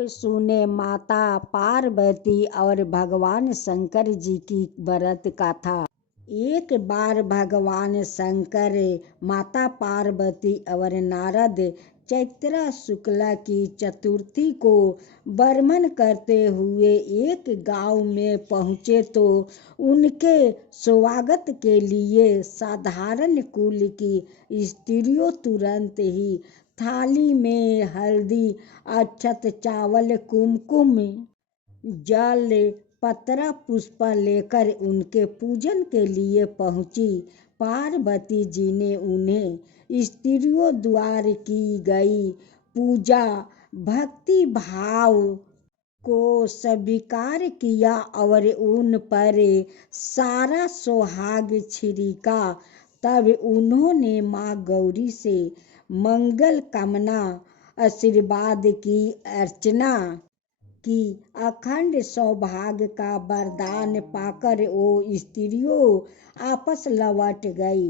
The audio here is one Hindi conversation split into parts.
सुने माता पार्वती और भगवान शंकर जी की व्रत कथा। एक बार भगवान शंकर, माता पार्वती और नारद चैत्र शुक्ल की चतुर्थी को भ्रमण करते हुए एक गांव में पहुँचे तो उनके स्वागत के लिए साधारण कुल की स्त्रियों तुरंत ही थाली में हल्दी, अक्षत, चावल, कुमकुम, जल, पत्र, पुष्प लेकर उनके पूजन के लिए पहुंची। पार्वती जी ने उन्हें स्त्रियों द्वारा की गई पूजा भक्ति भाव को स्वीकार किया और उन पर सारा सुहाग छिड़का। तब उन्होंने माँ गौरी से मंगल कामना आशीर्वाद की अर्चना की। अखंड सौभाग्य का वरदान पाकर वो स्त्रियों आपस लौट गई।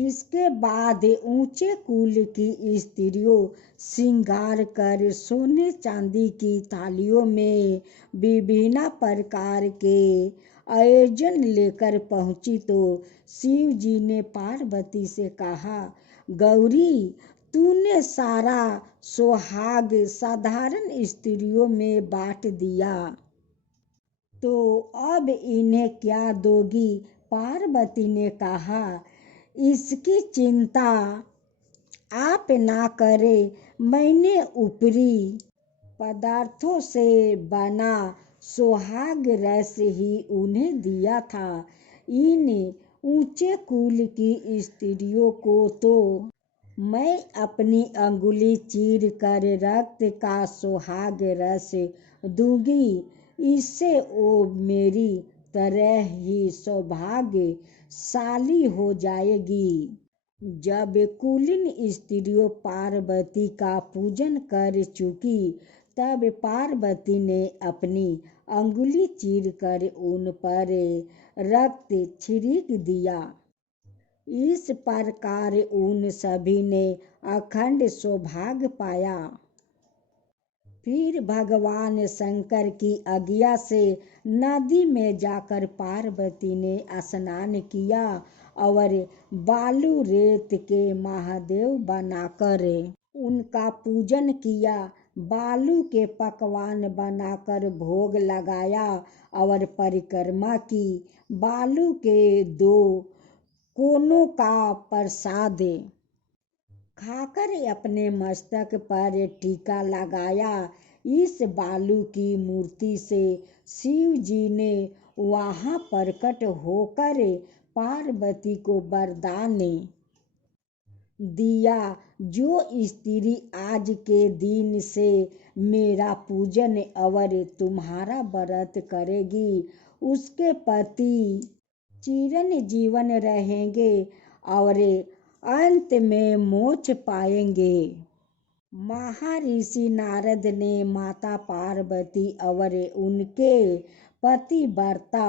इसके बाद ऊंचे कुल की स्त्रियों श्रृंगार कर सोने चांदी की थालियों में विभिन्न प्रकार के आयोजन लेकर पहुंची तो शिव जी ने पार्वती से कहा, गौरी, तूने सारा सुहाग साधारण स्त्रियों में बांट दिया, तो अब इन्हें क्या दोगी? पार्वती ने कहा, इसकी चिंता आप ना करें, मैंने ऊपरी पदार्थों से बना सुहाग रस ही उन्हें दिया था। इन ऊंचे कुल की स्त्रियों को तो मैं अपनी अंगुली चीर कर रक्त का सुहाग रस दूंगी, इससे वो मेरी तरह ही सौभाग्यशाली हो जाएगी। जब कुलीन स्त्रियों पार्वती का पूजन कर चुकी तब पार्वती ने अपनी अंगुली चीर कर उन पर रक्त छिड़क दिया। इस प्रकार उन सभी ने अखंड सौभाग्य पाया। फिर भगवान शंकर की आज्ञा से नदी में जाकर पार्वती ने स्नान किया और बालू रेत के महादेव बनाकर उनका पूजन किया। बालू के पकवान बनाकर भोग लगाया और परिक्रमा की। बालू के 2 कोनों का प्रसाद खाकर अपने मस्तक पर टीका लगाया। इस बालू की मूर्ति से शिव जी ने वहां प्रकट होकर पार्वती को वरदान दिया, जो स्त्री आज के दिन से मेरा पूजन और तुम्हारा व्रत करेगी उसके पति चिरंजीवन रहेंगे और अंत में मोक्ष पाएंगे। महर्षि नारद ने माता पार्वती और उनके पतिव्रता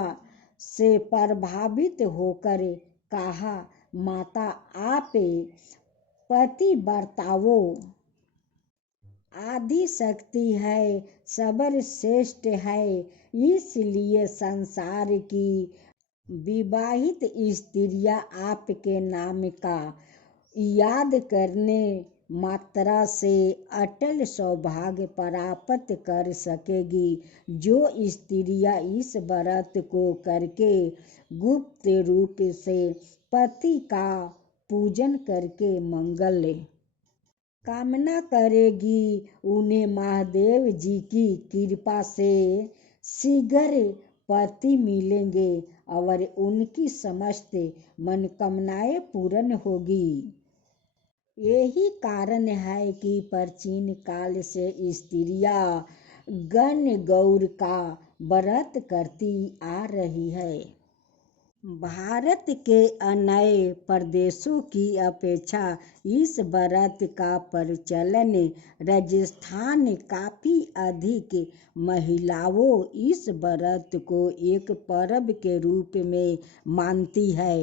से प्रभावित होकर कहा, माता, आप पतिव्रताओं आदि शक्ति है, सर्वश्रेष्ठ है, इसलिए संसार की विवाहित स्त्रियां आपके नाम का याद करने मात्रा से अटल सौभाग्य प्राप्त कर सकेगी। जो स्त्रियां इस व्रत को करके गुप्त रूप से पति का पूजन करके मंगल कामना करेगी, उन्हें महादेव जी की कृपा से शीघ्र पति मिलेंगे और उनकी समस्त मनोकामनाएं पूर्ण होगी। यही कारण है कि प्राचीन काल से स्त्रियां गण गौर का व्रत करती आ रही है। भारत के अन्य प्रदेशों की अपेक्षा इस व्रत का प्रचलन राजस्थान काफी अधिक। महिलाओं इस व्रत को एक पर्व के रूप में मानती है,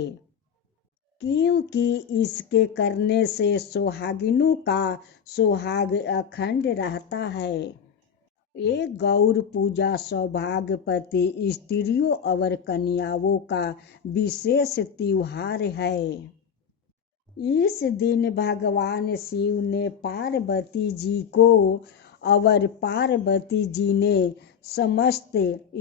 क्योंकि इसके करने से सुहागिनों का सुहाग अखंड रहता है। ये गौर पूजा सौभाग्यवती स्त्रियों और कन्याओं का विशेष त्योहार है। इस दिन भगवान शिव ने पार्वती जी को और पार्वती जी ने समस्त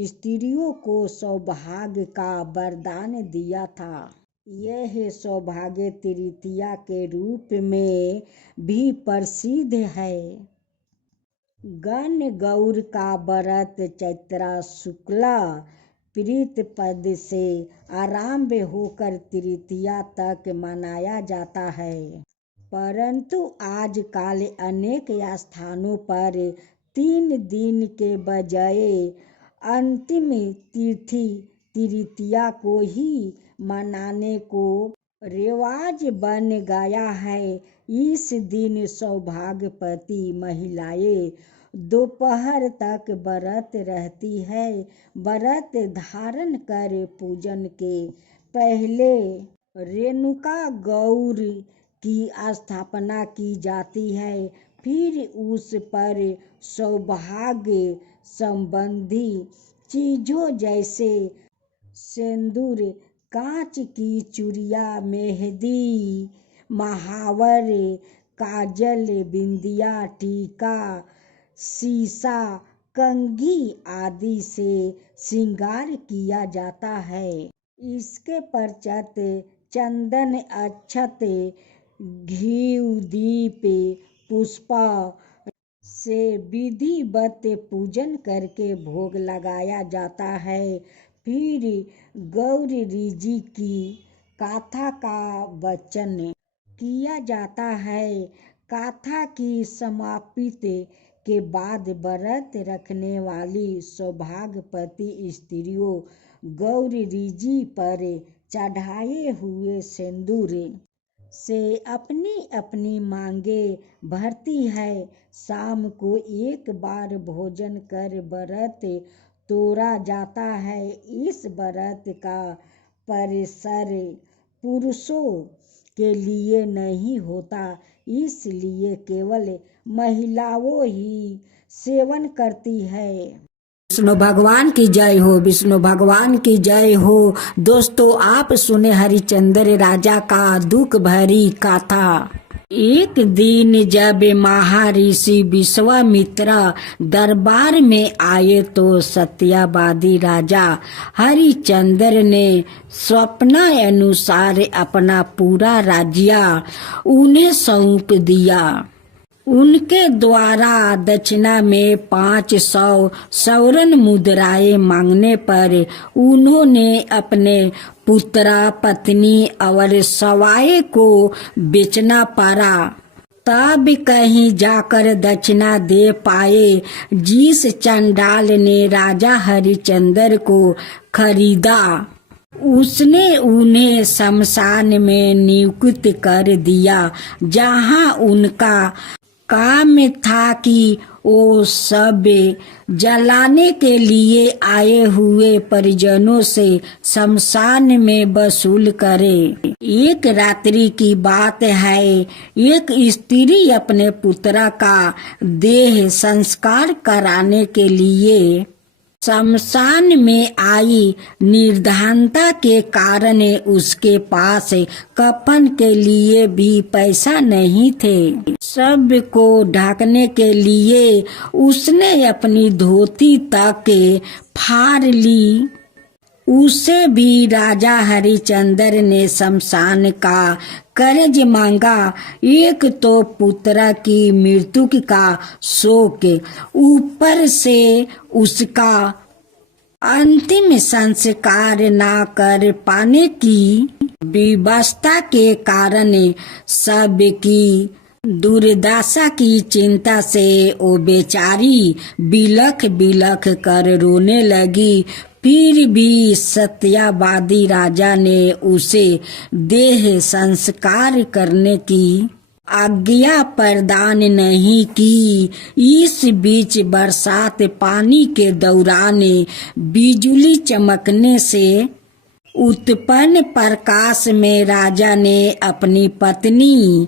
स्त्रियों को सौभाग्य का वरदान दिया था। यह सौभाग्य तृतीया के रूप में भी प्रसिद्ध है। गण गौर का व्रत चैत्र शुक्ला प्रतिपद से आरंभ होकर तृतीया तक मनाया जाता है, परंतु आजकल अनेक स्थानों पर 3 दिन के बजाय अंतिम तिथि तृतीया को ही मनाने को रिवाज बन गया है। इस दिन सौभाग्यवती महिलाएं दोपहर तक व्रत रहती है। व्रत धारण कर पूजन के पहले रेणुका गौर की स्थापना की जाती है, फिर उस पर सौभाग्य संबंधी चीजों जैसे सिंदूर, कांच की चूड़ियां, मेहंदी, महावर, काजल, बिंदिया, टीका, शीशा, कंघी आदि से श्रृंगार किया जाता है। इसके पश्चात चंदन, अक्षत, घी, दीप, पुष्प से विधिवत पूजन करके भोग लगाया जाता है। फिर गौरी जी की गाथा का वाचन किया जाता है। गाथा की समाप्ति के बाद व्रत रखने वाली सौभाग्यवती स्त्रियों गौरी जी पर चढ़ाए हुए सिंदूर से अपनी अपनी मांगे भरती है। शाम को एक बार भोजन कर व्रत तोड़ा जाता है। इस व्रत का परिसर पुरुषों के लिए नहीं होता, इसलिए केवल महिलाओं ही सेवन करती है। विष्णु भगवान की जय हो, विष्णु भगवान की जय हो। दोस्तों, आप सुने हरिश्चंद्र राजा का दुख भरी गाथा। एक दिन जब महर्षि विश्वामित्र दरबार में आए तो सत्यवादी राजा हरिश्चंद्र ने स्वप्न अनुसार अपना पूरा राज्य उन्हें सौंप दिया। उनके द्वारा दक्षिणा में 500 स्वर्ण मुद्राएं मांगने पर उन्होंने अपने पुत्र, पत्नी और सवाए को बेचना पड़ा, तब कहीं जाकर दक्षिणा दे पाए। जिस चंडाल ने राजा हरिश्चंद्र को खरीदा, उसने उन्हें शमशान में नियुक्त कर दिया, जहां उनका काम था कि वो सब जलाने के लिए आए हुए परिजनों से शमशान में वसूल करे। एक रात्रि की बात है, एक स्त्री अपने पुत्र का देह संस्कार कराने के लिए शमशान में आई। निर्धनता के कारण उसके पास कफन के लिए भी पैसा नहीं थे। सब को ढकने के लिए उसने अपनी धोती तक फाड़ ली। उसे भी राजा हरिश्चंद्र ने शमशान का कर्ज मांगा। एक तो पुत्र की मृत्यु का शोक, ऊपर से उसका अंतिम संस्कार न कर पाने की विवशता के कारण सबकी दुर्दशा की चिंता से वो बेचारी बिलख बिलख कर रोने लगी। फिर भी सत्यवादी राजा ने उसे देह संस्कार करने की आज्ञा प्रदान नहीं की। इस बीच बरसात पानी के दौरान बिजली चमकने से उत्पन्न प्रकाश में राजा ने अपनी पत्नी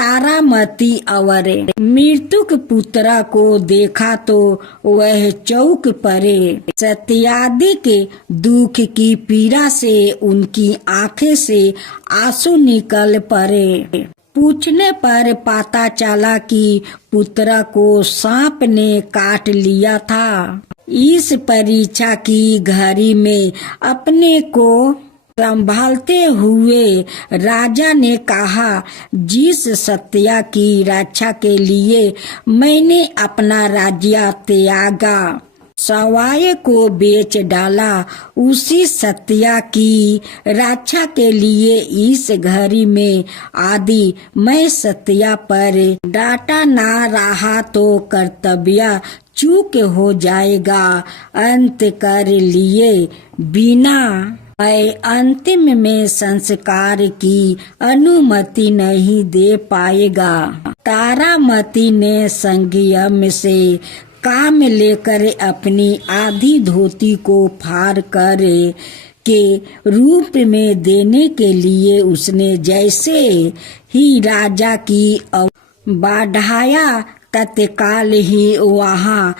तारामती और मृतक पुत्र को देखा तो वह चौंक पड़े। सत्यादि के दुख की पीड़ा से उनकी आंखें से आंसू निकल पड़े। पूछने पर पता चला कि पुत्र को सांप ने काट लिया था। इस परीक्षा की घड़ी में अपने को संभालते हुए राजा ने कहा, जिस सत्या की रक्षा के लिए मैंने अपना राज्य त्यागा, सवाय को बेच डाला, उसी सत्या की रक्षा के लिए इस घड़ी में आदि मैं सत्या पर डांटा ना रहा तो कर्तव्य चूक हो जाएगा। अंत कर लिए बिना मैं अंतिम में संस्कार की अनुमति नहीं दे पाएगा। तारामती ने संयम से काम लेकर अपनी आधी धोती को फाड़ कर के रूप में देने के लिए उसने जैसे ही राजा की बढ़ाया, तत्काल ही वहाँ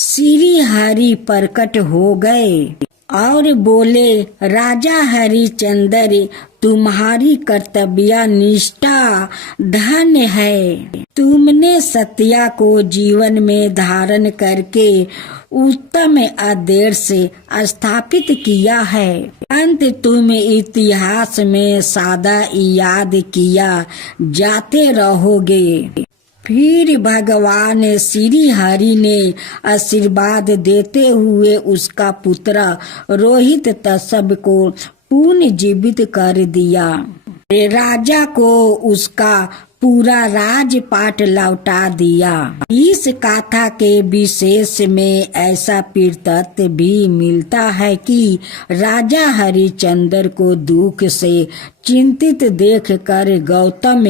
श्री हरि प्रकट हो गए और बोले, राजा हरिश्चंद्र, तुम्हारी कर्तव्य निष्ठा धन्य है। तुमने सत्या को जीवन में धारण करके उत्तम आदर्श स्थापित किया है। अंत तुम इतिहास में सदा याद किया जाते रहोगे। फिर भगवान श्री हरि ने आशीर्वाद देते हुए उसका पुत्र रोहित तसब को पुनर्जीवित कर दिया। राजा को उसका पूरा राजपाट लौटा दिया। इस गाथा के विशेष में ऐसा पीरतत्व भी मिलता है कि राजा हरिश्चंद्र को दुख से चिंतित देखकर गौतम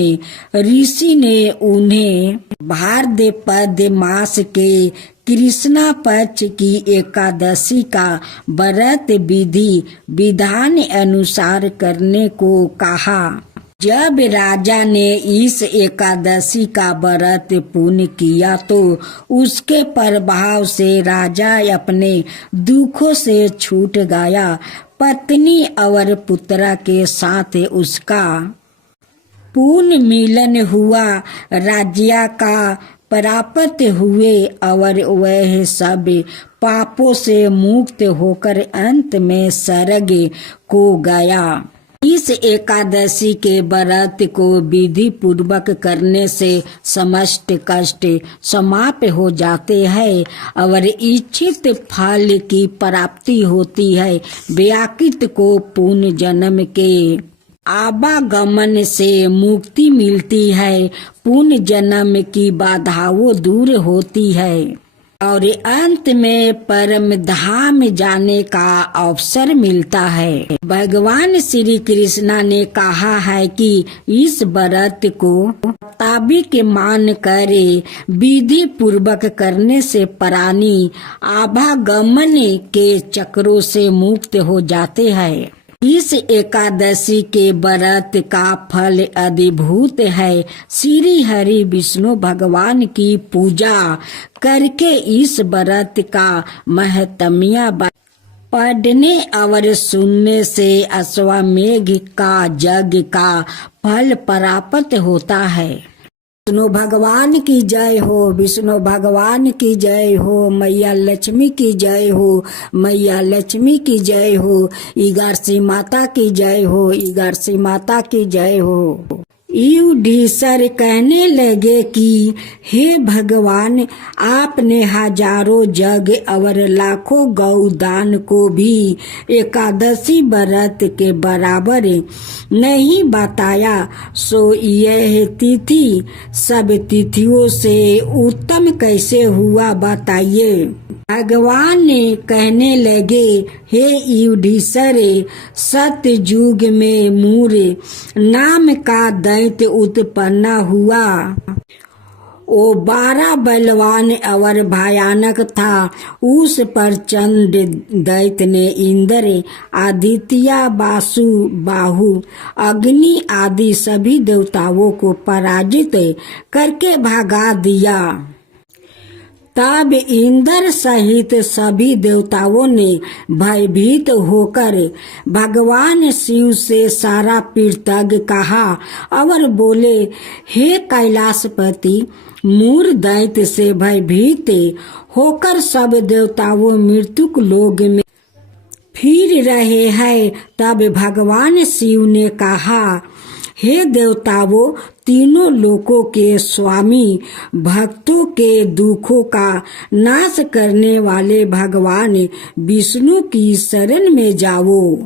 ऋषि ने उन्हें भाद्रपद मास के कृष्णा पक्ष की एकादशी का व्रत विधि विधान अनुसार करने को कहा। जब राजा ने इस एकादशी का व्रत पूर्ण किया तो उसके प्रभाव से राजा अपने दुखों से छूट गया। पत्नी और पुत्र के साथ उसका पुनः मिलन हुआ, राज्य का प्राप्त हुए और वह सब पापों से मुक्त होकर अंत में स्वर्ग को गया। इस एकादशी के व्रत को विधि पूर्वक करने से समस्त कष्ट समाप्त हो जाते हैं और इच्छित फल की प्राप्ति होती है। व्याकृत को पुण्य जन्म के आवागमन से मुक्ति मिलती है, पुण्य जन्म की बाधाओं दूर होती है और अंत में परम धाम जाने का अवसर मिलता है। भगवान श्री कृष्ण ने कहा है कि इस व्रत को ताबिक मान कर विधि पूर्वक करने से प्राणी आवागमन के चक्रों से मुक्त हो जाते हैं। इस एकादशी के व्रत का फल अद्भुत है। श्री हरि विष्णु भगवान की पूजा करके इस व्रत का महत्म्य पढ़ने और सुनने से अश्वमेघ का यज्ञ का फल प्राप्त होता है। विष्णु भगवान की जय हो, विष्णु भगवान की जय हो, मैया लक्ष्मी की जय हो, मैया लक्ष्मी की जय हो, ईगारसी माता की जय हो, ईगारसी माता की जय हो। युधिष्ठिर कहने लगे कि हे भगवान, आपने हजारों जग और लाखों गौदान को भी एकादशी व्रत के बराबर नहीं बताया, सो यह तिथि सब तिथियों से उत्तम कैसे हुआ, बताइए। भगवान ने कहने लगे, हे युधिष्ठिर, सतयुग में मूर नाम का दैत्य उत्पन्न हुआ। वो 12 बलवान और भयानक था। उस पर चंड दैत्य ने इंद्र, आदित्य, वासु, बाहु, अग्नि आदि सभी देवताओं को पराजित करके भगा दिया। तब इंद्र सहित सभी देवताओं ने भयभीत होकर भगवान शिव से सारा कृतज्ञ कहा और बोले, हे कैलाशपति, मूर दैत्य से भयभीत होकर सब देवताओं मृत्युक लोक में फिर रहे हैं। तब भगवान शिव ने कहा, हे देवताओं, तीनों लोकों के स्वामी, भक्तों के दुखों का नाश करने वाले भगवान विष्णु की शरण में जाओ।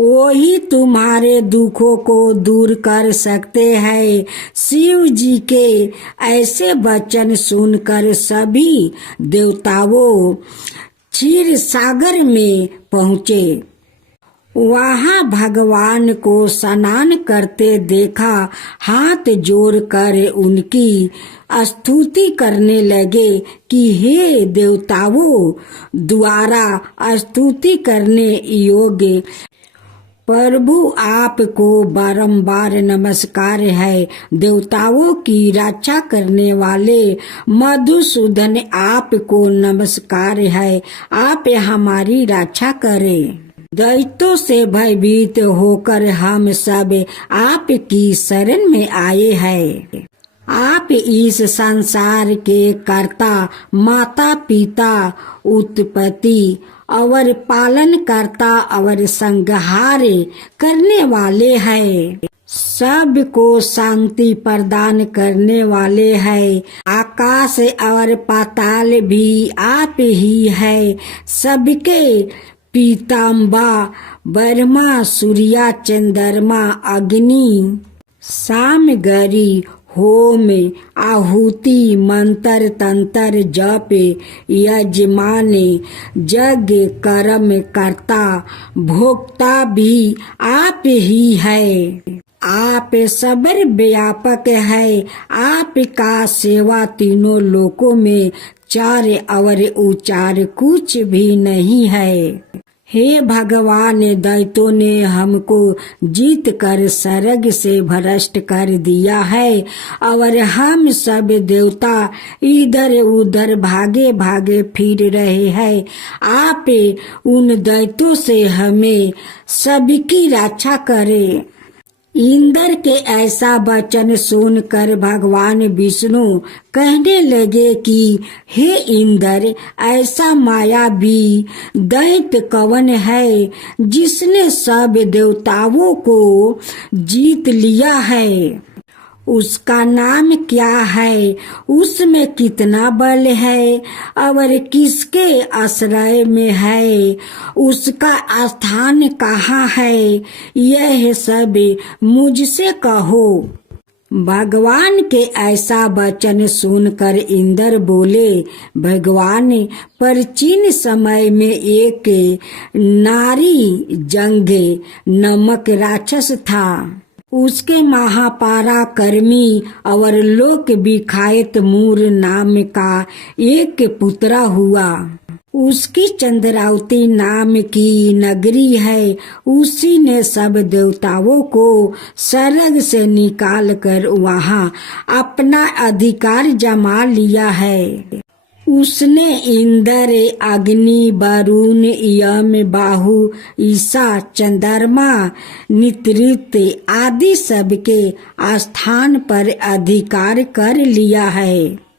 वही तुम्हारे दुखों को दूर कर सकते हैं। शिव जी के ऐसे वचन सुनकर सभी देवताओं क्षीर सागर में पहुँचे। वहाँ भगवान को स्नान करते देखा। हाथ जोड़कर उनकी स्तुति करने लगे कि हे देवताओं, द्वारा स्तुति करने योग्य प्रभु आपको बारंबार नमस्कार है। देवताओं की रक्षा करने वाले मधुसूदन आपको नमस्कार है। आप हमारी रक्षा करें। दैत्यों से भयभीत होकर हम सब आपकी शरण में आए हैं। आप इस संसार के कर्ता, माता पिता, उत्पत्ति और पालन करता और संहार करने वाले हैं। सबको शांति प्रदान करने वाले हैं। आकाश और पाताल भी आप ही है। सबके पीताम्बा, ब्रह्मा, सूर्या, चंद्रमा, अग्नि, सामग्री, होम, आहुति, मंत्र, तंत्र, जप, यजमान, यज्ञ, कर्म कर्ता, भोक्ता भी आप ही है। आप सर्व व्यापक है। आपका सेवा तीनों लोकों में चार और उचार कुछ भी नहीं है। हे भगवान, दैत्यों ने हमको जीत कर स्वर्ग से भ्रष्ट कर दिया है और हम सब देवता इधर उधर भागे भागे फिर रहे हैं। आप उन दैत्यों से हमें सबकी रक्षा करें। इंद्र के ऐसा वचन सुनकर भगवान विष्णु कहने लगे कि हे इंद्र, ऐसा मायावी दैत्य कौन है जिसने सब देवताओं को जीत लिया है? उसका नाम क्या है? उसमें कितना बल है और किसके आश्रय में है? उसका स्थान कहाँ है? यह सब मुझसे कहो। भगवान के ऐसा वचन सुनकर इंद्र बोले, भगवान, प्राचीन समय में एक नारी जंग नामक राक्षस था। उसके महापराक्रमी और लोक विख्यात मूर नाम का एक पुत्र हुआ। उसकी चंद्रावती नाम की नगरी है। उसी ने सब देवताओं को स्वर्ग से निकाल कर वहाँ अपना अधिकार जमा लिया है। उसने इंद्र, अग्नि, वरुण, यम, बाहु, ईशा, चंद्रमा, नित्रित आदि सबके स्थान पर अधिकार कर लिया है।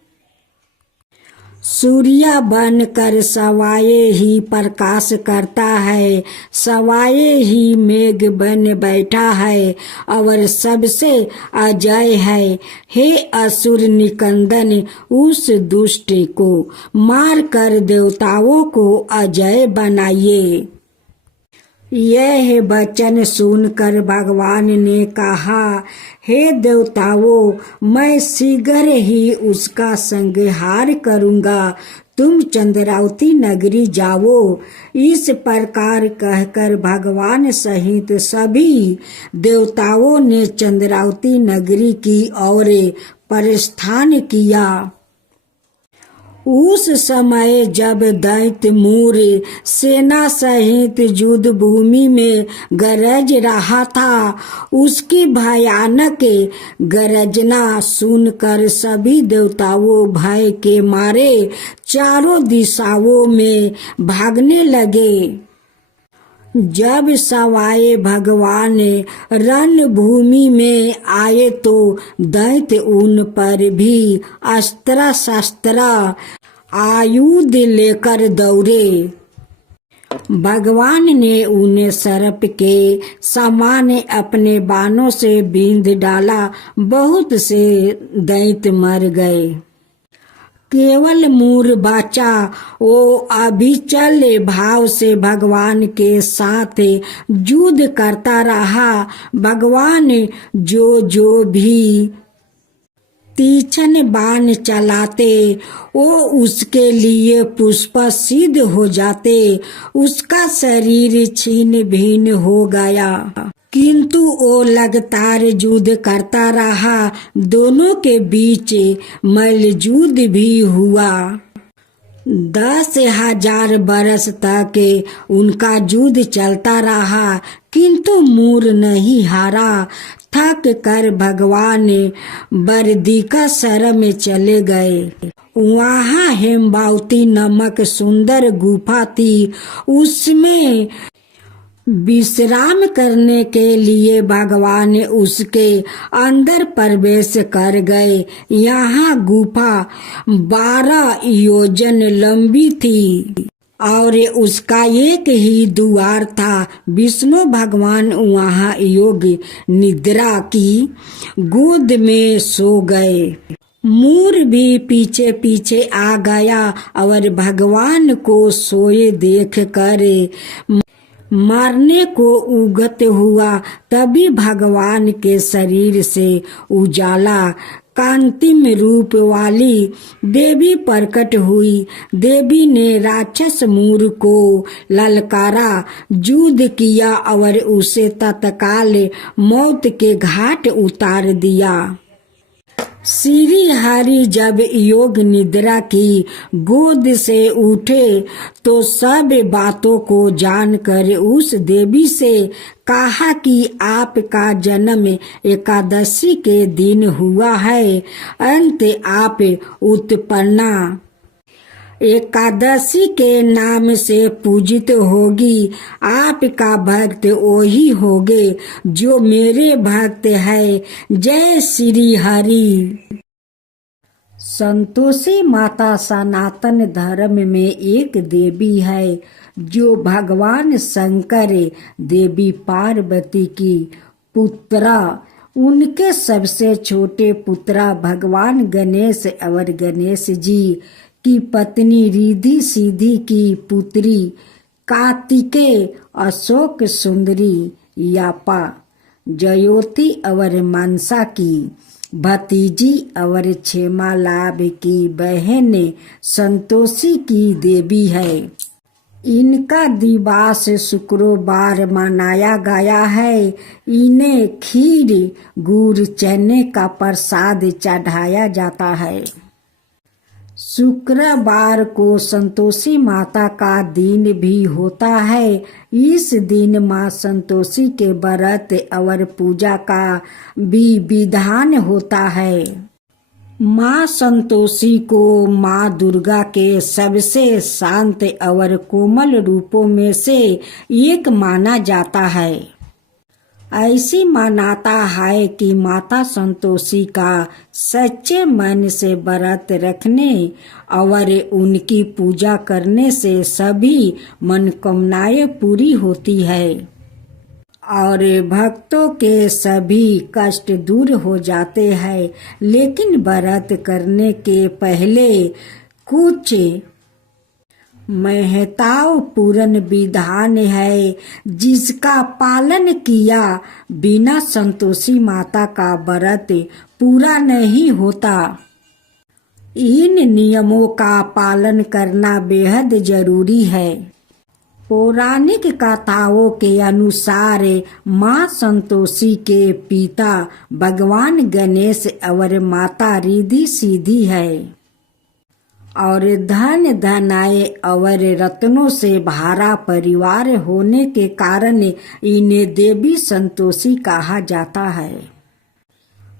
सूर्य बनकर सवाए ही प्रकाश करता है, सवाए ही मेघ बन बैठा है और सबसे अजय है। हे असुर निकंदन, उस दुष्ट को मार कर देवताओं को अजय बनाइए। यह वचन सुनकर भगवान ने कहा, हे देवताओं, मैं शीघ्र ही उसका संहार करूंगा। तुम चंद्रावती नगरी जाओ। इस प्रकार कहकर भगवान सहित सभी देवताओं ने चंद्रावती नगरी की ओर प्रस्थान किया। उस समय जब दैत्य मूर सेना सहित युद्ध भूमि में गरज रहा था, उसकी भयानक गरजना सुनकर सभी देवताओं भय के मारे चारों दिशाओं में भागने लगे। जब सवाए भगवान रणभूमि में आए तो दैत्य उन पर भी अस्त्र शस्त्र आयुध लेकर दौड़े। भगवान ने उन्हें सर्प के समान अपने बाणों से बींध डाला। बहुत से दैत्य मर गए। केवल मूर बचा। वो अभिचल भाव से भगवान के साथ युद्ध करता रहा। भगवान जो भी तीक्ष्ण बाण चलाते वो उसके लिए पुष्प सिद्ध हो जाते। उसका शरीर छीन भिन्न हो गया, किंतु वो लगातार युद्ध करता रहा। दोनों के बीच मल्लयुद्ध भी हुआ। 10,000 बरस तक उनका युद्ध चलता रहा, किंतु मूर नहीं हारा। थक कर भगवान बरदिका सर में चले गए। वहाँ हेमवाती नामक सुंदर गुफा थी। उसमें विश्राम करने के लिए भगवान उसके अंदर प्रवेश कर गए। यहाँ गुफा 12 योजन लंबी थी और उसका एक ही द्वार था। विष्णु भगवान वहाँ योग निद्रा की गोद में सो गए। मूर भी पीछे पीछे आ गया और भगवान को सोए देख कर मारने को उगत हुआ। तभी भगवान के शरीर से उजाला कांतिम रूप वाली देवी प्रकट हुई। देवी ने राक्षस मूर को ललकारा, युद्ध किया और उसे तत्काल मौत के घाट उतार दिया। श्री हरि जब योग निद्रा की गोद से उठे तो सब बातों को जानकर उस देवी से कहा कि आपका जन्म एकादशी के दिन हुआ है। अंत आप उत्पन्ना एकादशी के नाम से पूजित होगी। आपका भक्त वही होगे जो मेरे भक्त है। जय श्री हरि। संतोषी माता सनातन धर्म में एक देवी है जो भगवान शंकर देवी पार्वती की पुत्रा, उनके सबसे छोटे पुत्रा भगवान गणेश और गणेश जी की पत्नी रिद्धि सिद्धि की पुत्री कार्तिकेय, अशोक सुंदरी यापा, जयोति और मनसा की भतीजी और क्षेमा लाभ की बहन संतोषी की देवी है। इनका दिवस शुक्रवार मनाया गया है। इन्हें खीर गुड़ चने का प्रसाद चढ़ाया जाता है। शुक्रवार को संतोषी माता का दिन भी होता है। इस दिन माँ संतोषी के व्रत और पूजा का भी विधान होता है। माँ संतोषी को माँ दुर्गा के सबसे शांत और कोमल रूपों में से एक माना जाता है। ऐसी मान्यता है कि माता संतोषी का सच्चे मन से व्रत रखने और उनकी पूजा करने से सभी मनोकामनाएं पूरी होती है और भक्तों के सभी कष्ट दूर हो जाते हैं। लेकिन व्रत करने के पहले कुछ महत्वपूर्ण विधान है जिसका पालन किया बिना संतोषी माता का व्रत पूरा नहीं होता। इन नियमों का पालन करना बेहद जरूरी है। पौराणिक कथाओं के अनुसार माँ संतोषी के पिता भगवान गणेश और माता रिद्धि सिद्धि है और धन धनाए और रत्नों से भरा परिवार होने के कारण इन्हें देवी संतोषी कहा जाता है।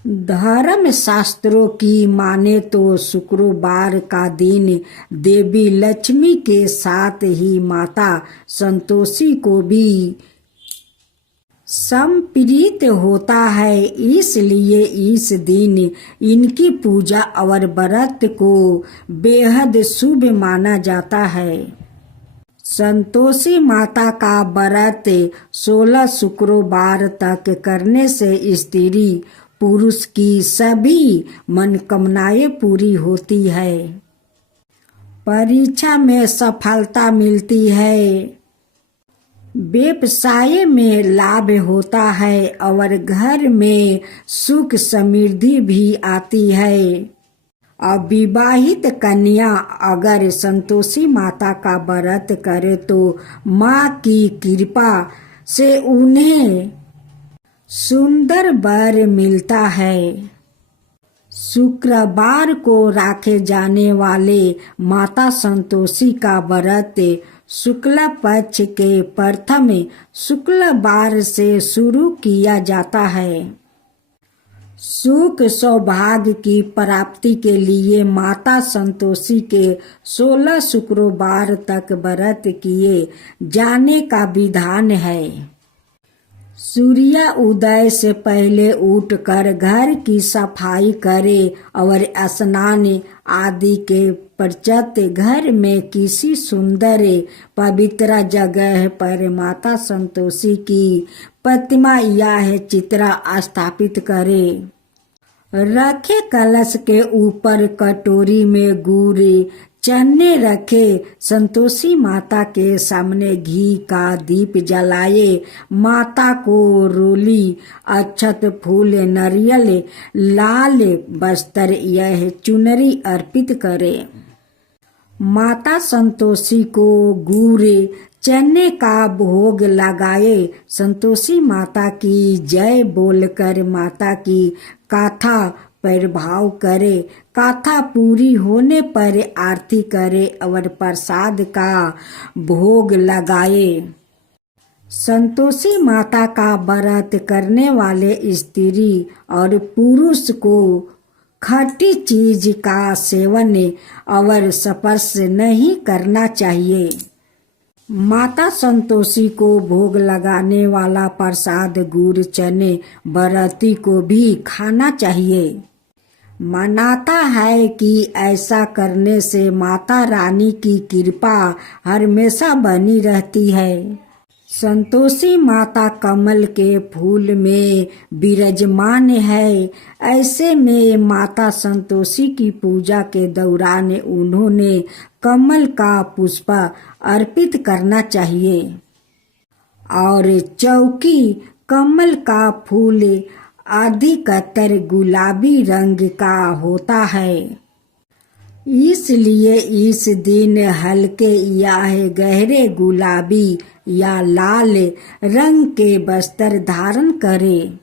धर्म शास्त्रों की माने तो शुक्रवार का दिन देवी लक्ष्मी के साथ ही माता संतोषी को भी समर्पित होता है, इसलिए इस दिन इनकी पूजा और व्रत को बेहद शुभ माना जाता है। संतोषी माता का व्रत 16 शुक्रवार तक करने से स्त्री पुरुष की सभी मनोकामनाएं पूरी होती है, परीक्षा में सफलता मिलती है, व्यवसाय में लाभ होता है और घर में सुख समृद्धि भी आती है। अविवाहित कन्या अगर संतोषी माता का व्रत करे तो माँ की कृपा से उन्हें सुंदर वर मिलता है। शुक्रवार को रखे जाने वाले माता संतोषी का व्रत शुक्ल पक्ष के प्रथम शुक्रवार से शुरू किया जाता है। सुख सौभाग्य की प्राप्ति के लिए माता संतोषी के 16 शुक्रवार तक व्रत किए जाने का विधान है। सूर्य उदय से पहले उठकर घर की सफाई करे और स्नान आदि के पश्चात घर में किसी सुंदर पवित्र जगह पर माता संतोषी की प्रतिमा या चित्र स्थापित करे। रखे कलश के ऊपर कटोरी में गुड़ चने रखे, संतोषी माता के सामने घी का दीप जलाए, माता को रोली अक्षत फूल नारियल लाल वस्त्र यह चुनरी अर्पित करे। माता संतोषी को गुड़ चने का भोग लगाए, संतोषी माता की जय बोलकर माता की गाथा प्रभाव करे, गाथा पूरी होने पर आरती करे और प्रसाद का भोग लगाए। संतोषी माता का व्रत करने वाले स्त्री और पुरुष को खट्टी चीज का सेवन और स्पर्श नहीं करना चाहिए। माता संतोषी को भोग लगाने वाला प्रसाद गुड़ चने व्रती को भी खाना चाहिए। मानता है कि ऐसा करने से माता रानी की कृपा हमेशा बनी रहती है। संतोषी माता कमल के फूल में विराजमान है, ऐसे में माता संतोषी की पूजा के दौरान उन्होंने कमल का पुष्प अर्पित करना चाहिए और चौकी कमल का फूल अधिकतर गुलाबी रंग का होता है, इसलिए इस दिन हल्के या गहरे गुलाबी या लाल रंग के वस्त्र धारण करें।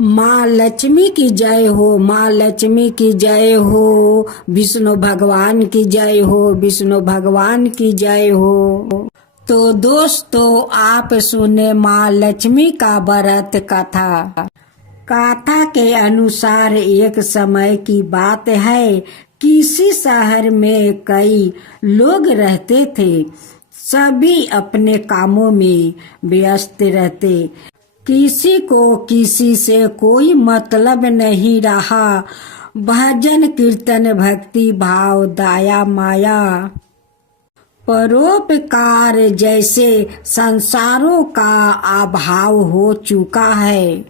माँ लक्ष्मी की जय हो, माँ लक्ष्मी की जय हो, विष्णु भगवान की जय हो, विष्णु भगवान की जय हो। तो दोस्तों, आप सुने माँ लक्ष्मी का व्रत कथा। कथा के अनुसार एक समय की बात है, किसी शहर में कई लोग रहते थे। सभी अपने कामों में व्यस्त रहते, किसी को किसी से कोई मतलब नहीं रहा। भजन कीर्तन भक्ति भाव दया माया परोपकार जैसे संसारों का अभाव हो चुका है।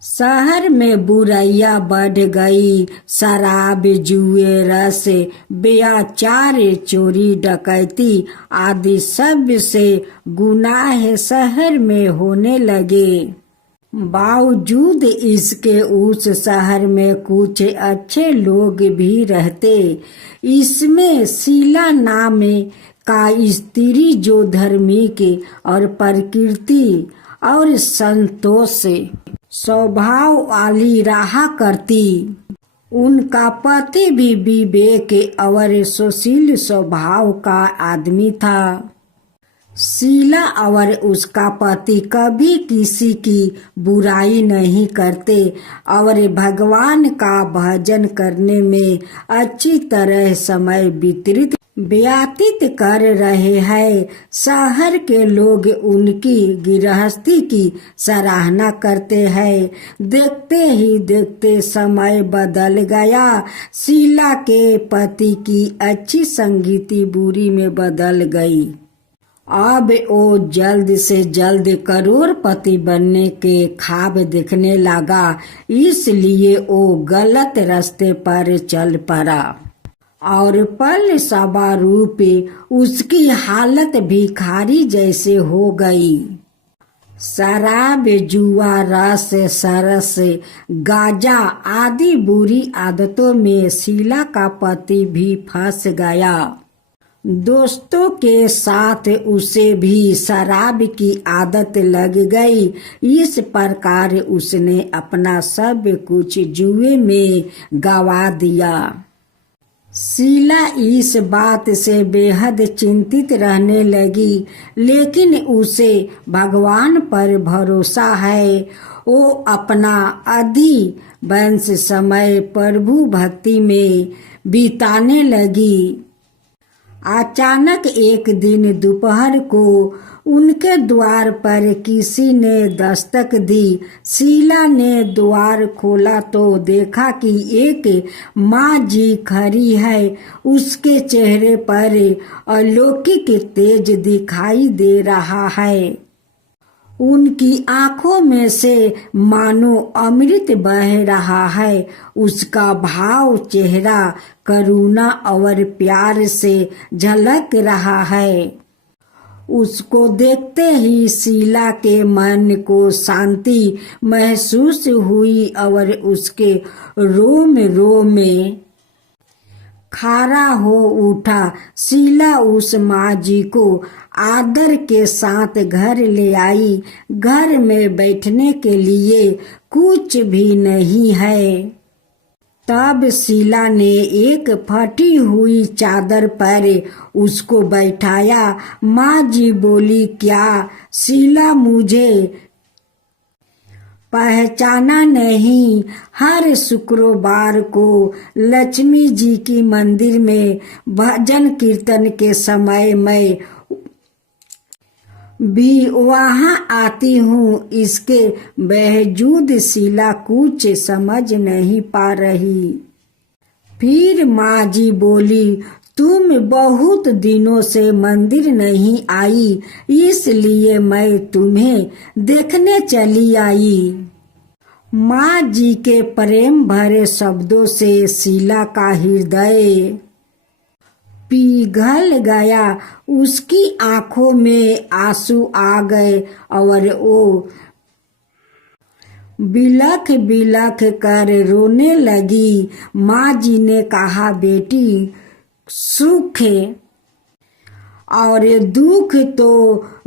शहर में बुराइयां बढ़ गई, शराब जुए रस व्यभिचार चोरी डकैती आदि सब से गुनाह शहर में होने लगे। बावजूद इसके उस शहर में कुछ अच्छे लोग भी रहते। इसमें शीला नाम का स्त्री जो धार्मिक और प्रकृति और संतोष स्वभाव वाली रहा करती। उनका पति भी विवेक और सुशील स्वभाव का आदमी था। शीला और उसका पति कभी किसी की बुराई नहीं करते और भगवान का भजन करने में अच्छी तरह समय व्यतीत कर रहे हैं। शहर के लोग उनकी गृहस्थी की सराहना करते हैं। देखते ही देखते समय बदल गया। शीला के पति की अच्छी संगति बुरी में बदल गई। अब वो जल्द से जल्द करोड़पति बनने के ख्वाब देखने लगा, इसलिए वो गलत रास्ते पर चल पड़ा और पल रूप उसकी हालत भिखारी जैसे हो गई। शराब जुआ रस सरस गांजा आदि बुरी आदतों में शीला का पति भी फंस गया। दोस्तों के साथ उसे भी शराब की आदत लग गई। इस प्रकार उसने अपना सब कुछ जुए में गवा दिया। शीला इस बात से बेहद चिंतित रहने लगी, लेकिन उसे भगवान पर भरोसा है। वो अपना अधिकांश समय प्रभु भक्ति में बिताने लगी। अचानक एक दिन दोपहर को उनके द्वार पर किसी ने दस्तक दी। शीला ने द्वार खोला तो देखा कि एक माँ जी खड़ी है। उसके चेहरे पर अलौकिक तेज दिखाई दे रहा है। उनकी आंखों में से मानो अमृत बह रहा है। उसका भाव चेहरा करुणा और प्यार से झलक रहा है। उसको देखते ही शीला के मन को शांति महसूस हुई और उसके रोम रोम में खड़ा हो उठा। शीला उस माँ जी को आदर के साथ घर ले आई। घर में बैठने के लिए कुछ भी नहीं है। तब शीला ने एक फटी हुई चादर पर उसको बैठाया। माँ जी बोली, क्या शीला मुझे पहचाना नहीं? हर शुक्रवार को लक्ष्मी जी की मंदिर में भजन कीर्तन के समय मैं भी वहाँ आती हूँ। इसके बावजूद शीला कुछ समझ नहीं पा रही। फिर माँ जी बोली, तुम बहुत दिनों से मंदिर नहीं आई, इसलिए मैं तुम्हें देखने चली आई। माँ जी के प्रेम भरे शब्दों से शीला का हृदय पिघल गया। उसकी आंखों में आंसू आ गए और वो बिलख बिलख कर रोने लगी। माँ जी ने कहा, बेटी, सुख और दुख तो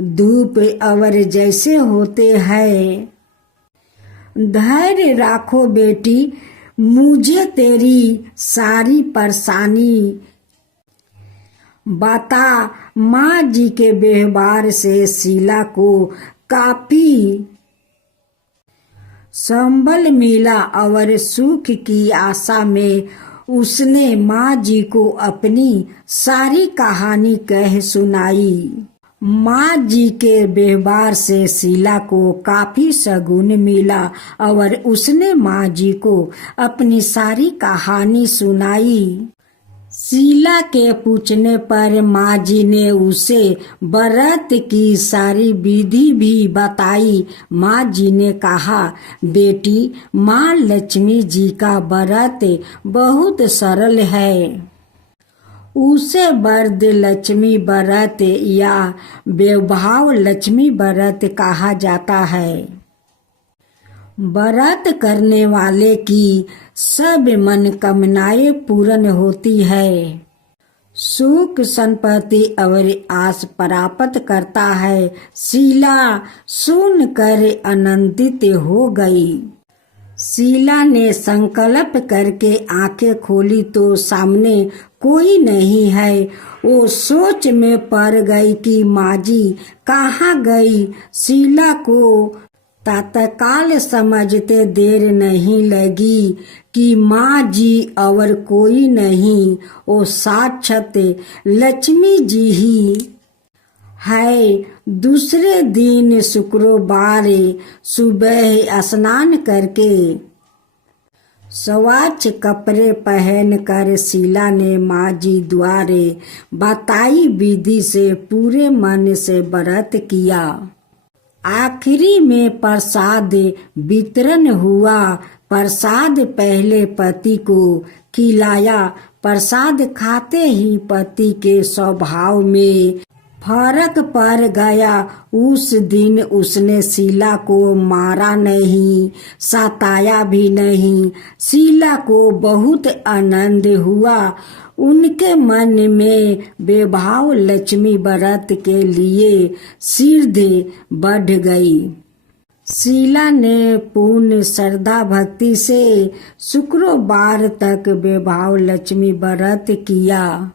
धूप और जैसे होते हैं। धैर्य राखो बेटी, मुझे तेरी सारी परेशानी बता। माँ जी के व्यवहार से शीला को काफी संबल मिला और सुख की आशा में उसने माँ जी को अपनी सारी कहानी कह सुनाई। माँ जी के व्यवहार से शीला को काफी शगुन मिला और उसने माँ जी को अपनी सारी कहानी सुनाई। शीला के पूछने पर माँ जी ने उसे व्रत की सारी विधि भी बताई। माँ जी ने कहा, बेटी, माँ लक्ष्मी जी का व्रत बहुत सरल है। उसे वरद लक्ष्मी व्रत या वैभव लक्ष्मी व्रत कहा जाता है। व्रत करने वाले की सब मनोकामनाएं पूर्ण होती है, सुख संपत्ति और आस प्राप्त करता है। शीला सुनकर आनंदित हो गई। शीला ने संकल्प करके आंखें खोली तो सामने कोई नहीं है। वो सोच में पड़ गई कि माँ जी कहाँ गई। शीला को तत्काल समझते देर नहीं लगी कि माँ जी और कोई नहीं, वो साक्षात लक्ष्मी जी ही है। दूसरे दिन शुक्रवार सुबह स्नान करके स्वच्छ कपड़े पहनकर शीला ने माँ जी द्वारे बताई विधि से पूरे मन से व्रत किया। आखिरी में प्रसाद वितरण हुआ। प्रसाद पहले पति को खिलाया। प्रसाद खाते ही पति के स्वभाव में फर्क पड़ गया। उस दिन उसने शीला को मारा नहीं, सताया भी नहीं। शीला को बहुत आनंद हुआ। उनके मन में वैभव लक्ष्मी व्रत के लिए सिद्धि बढ़ गई। शीला ने पूर्ण श्रद्धा भक्ति से शुक्रवार तक वैभव लक्ष्मी व्रत किया।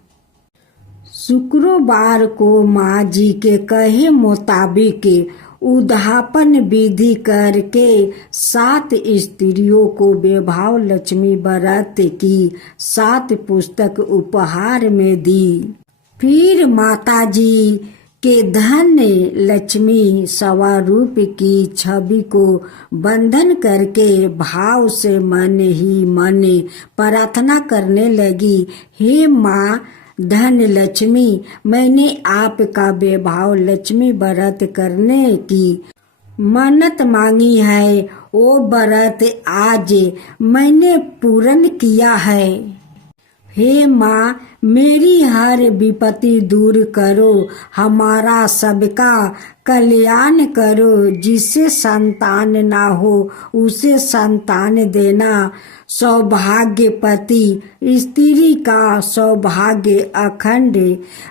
शुक्रवार को माँ जी के कहे मुताबिक उद्यापन विधि करके 7 स्त्रियों को वैभव लक्ष्मी व्रत की 7 पुस्तक उपहार में दी। फिर माता जी के धन लक्ष्मी स्वरूप की छवि को बंधन करके भाव से मन ही मन प्रार्थना करने लगी, हे माँ धन लक्ष्मी, मैंने आपका वैभव लक्ष्मी व्रत करने की मन्नत मांगी है। वो व्रत आज मैंने पूर्ण किया है। हे माँ, मेरी हर विपत्ति दूर करो, हमारा सबका कल्याण करो। जिसे संतान ना हो उसे संतान देना, सौभाग्यपति स्त्री का सौभाग्य अखंड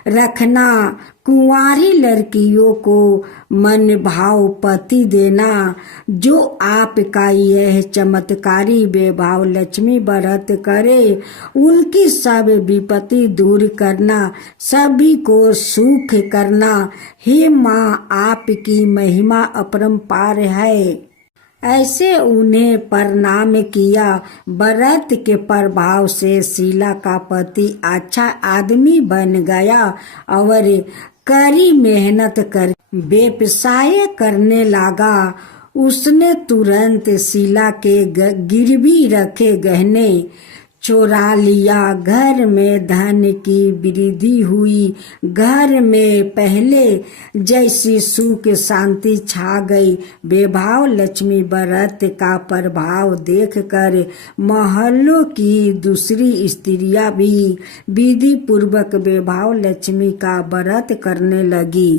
रखना, कुंवारी लड़कियों को मन भाव पति देना। जो आपका यह चमत्कारी वैभव लक्ष्मी व्रत करे, उनकी सब विपत्ति दूर करना, सभी को सुख करना। हे माँ, आपकी महिमा अपरंपार है। ऐसे उन्हें प्रणाम किया। व्रत के प्रभाव से शीला का पति अच्छा आदमी बन गया और कड़ी मेहनत कर व्यवसाय करने लगा। उसने तुरंत शीला के गिरवी रखे गहने चुरा लिया। घर में धन की वृद्धि हुई। घर में पहले जैसी सुख शांति छा गई। वैभव लक्ष्मी व्रत का प्रभाव देखकर मोहल्लों की दूसरी स्त्रियां भी विधि पूर्वक वैभव लक्ष्मी का व्रत करने लगी।